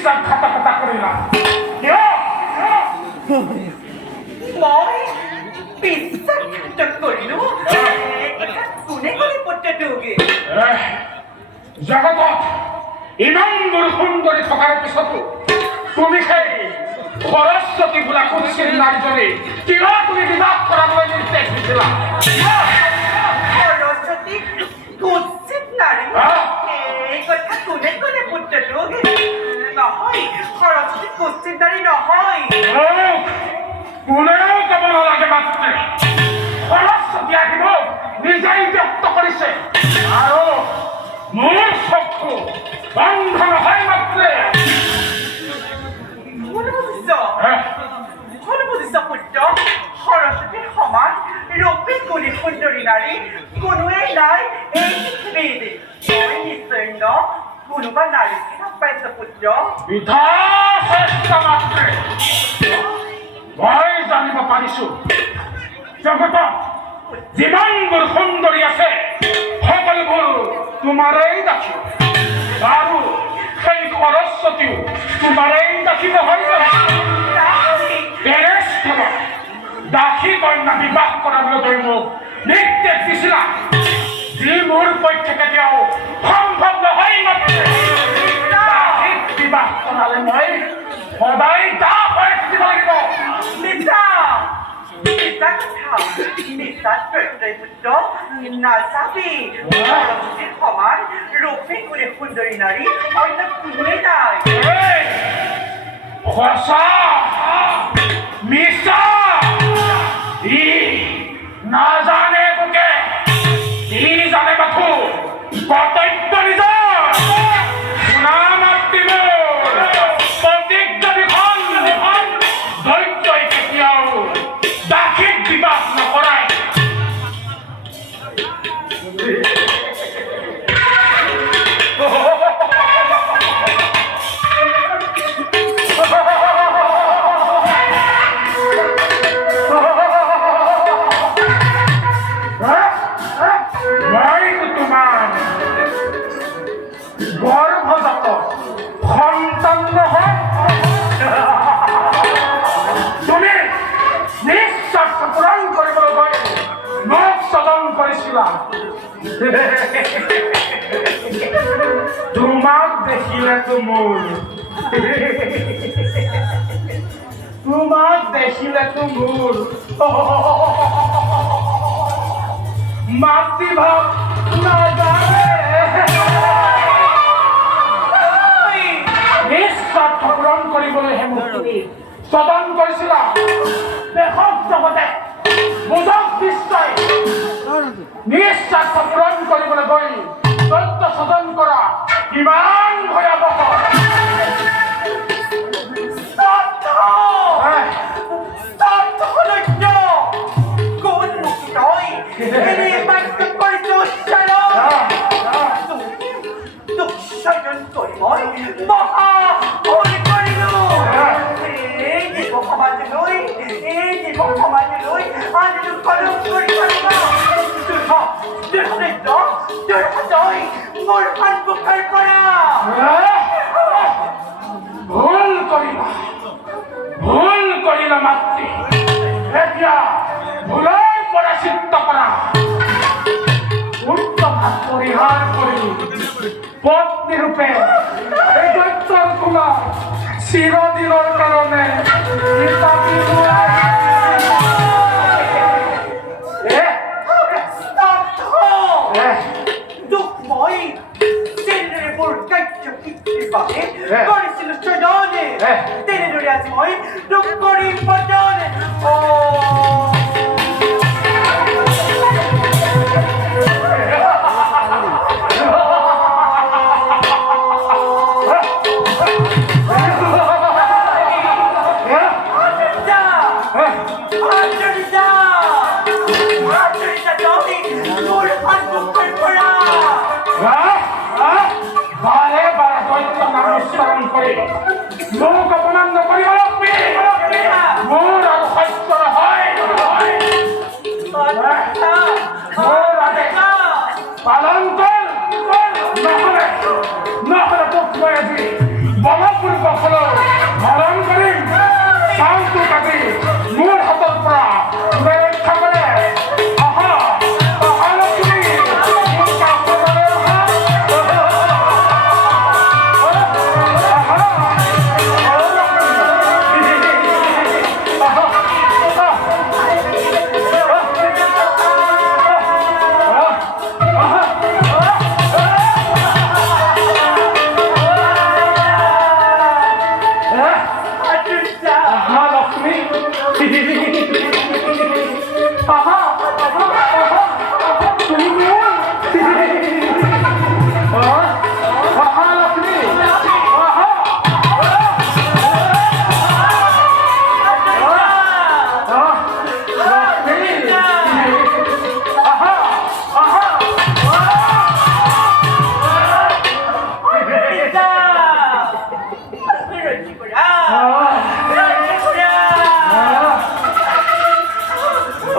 বিশ্বাসঘাতকতা কৰিলা কিয় মই বিশ্বাসঘাতক কৰিলো কোনে ক'লে পুত্ৰটোকে জগতত ইমানবোৰ সুন্দৰী থকাৰ পিছতো তুমি সেই সৰস্বতী বোলা কুৎসিত নাৰীজনী কিয় তুমি বিবাহ কৰাবলৈ নিৰ্দেশ দিছিলা সৰস্বতী কুৎসিত নাৰী এই কথা কোনে ক'লে পুত্ৰটোক নহয় সৰস্বতী কুৎসিত নাৰী নহয় কোনেও ক'ব নালাগে মাত্ৰ সৰস্বতী আহিব নিজেই ব্যক্ত কৰিছে আৰু মোৰ চক্ষু বন্ধ নহয় মাত্ৰ পুত্ৰ সৰস্বতীৰ সমান ৰূপী গুণী সুন্দৰী নাৰী কোনোৱেই নাই এই পৃথিৱীত মই নিশ্চয় ন কোনোবা নাৰীকে নাপাইছ পুত্ৰ মই জানিব পাৰিছো জগতত যিমানবোৰ সুন্দৰী আছে সকলোবোৰ তোমাৰেই দাসী আৰু সেই সৰস্বতীও তোমাৰেই দাসী নহয় দাসী কন্যা বিবাহ কৰাবলৈ মোক নিৰ্দেশ দিছিলা যি মোৰ পক্ষে কেতিয়াও সম্ভৱ নহয় দাসীক বিবাহ কৰালে মই সদায় দাস হৈ থাকিব লাগিব নাচাবি সৰস্বতীৰ সমান ৰূপী গুণী সুন্দৰী নাৰী অন্য কোনোৱেই নাই সঁচা মিছা ই নাজানে তোকে ই জানে বাথু কৰ্তব্য নিজৰ শুনা মাতৃ মোৰ প্ৰতিজ্ঞা বিখন ধৈৰ্যই কেতিয়াও দাসীক বিবাহ নকৰায় গৰ্ভজাত সন্তান নহয় তুমি নিশ্চয় পূৰণ কৰিবলৈ গৈ মোক চলন কৰিছিলা তোমাক দেখিলেতো মোৰ মাতৃভাৱ নাজানে নিঃস্বাৰ্থ পূৰণ কৰিবলৈহে মোক তুমি চলন কৰিছিলা দেশক জগতে বুজক নিশ্চয় নিঃস্বাৰ্থ পূৰণ কৰিবলৈ গৈ সত্য চলন কৰা কিমান ভয়াৱহ ভুল কৰিলা মাতৃ এতিয়া ভুলৰ পৰা চিত্ত কৰা উত্তভাৱ পৰিহাৰ কৰি পত্নী ৰূপে এই দৈত্যৰ কুমাৰ চিৰদিনৰ কাৰণে কৰিছিলো চৈদনে তেনেদৰে আজি মই দুখ কৰিম পদনে মোক অপমান নকৰিব মোৰ আৰু সত্য নহয় পালন কৰ নহলে তোক মই আজি বলপূৰ্বক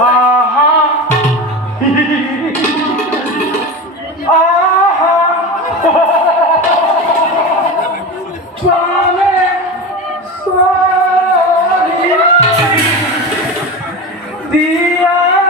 아하 밤의 소리 디아링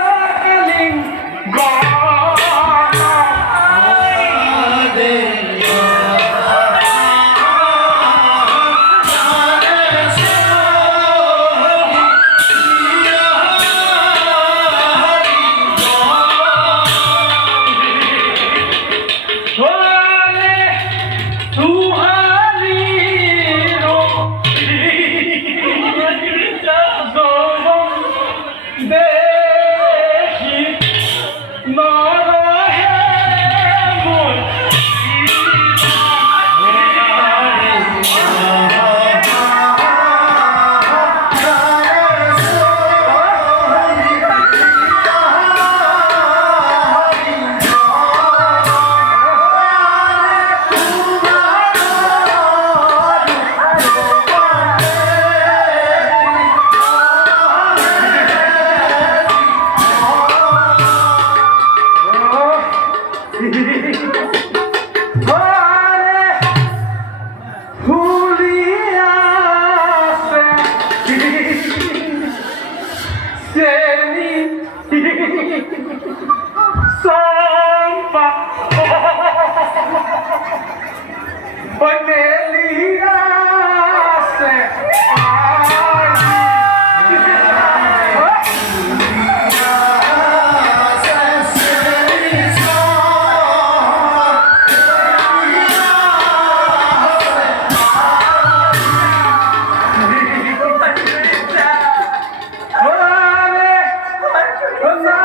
자,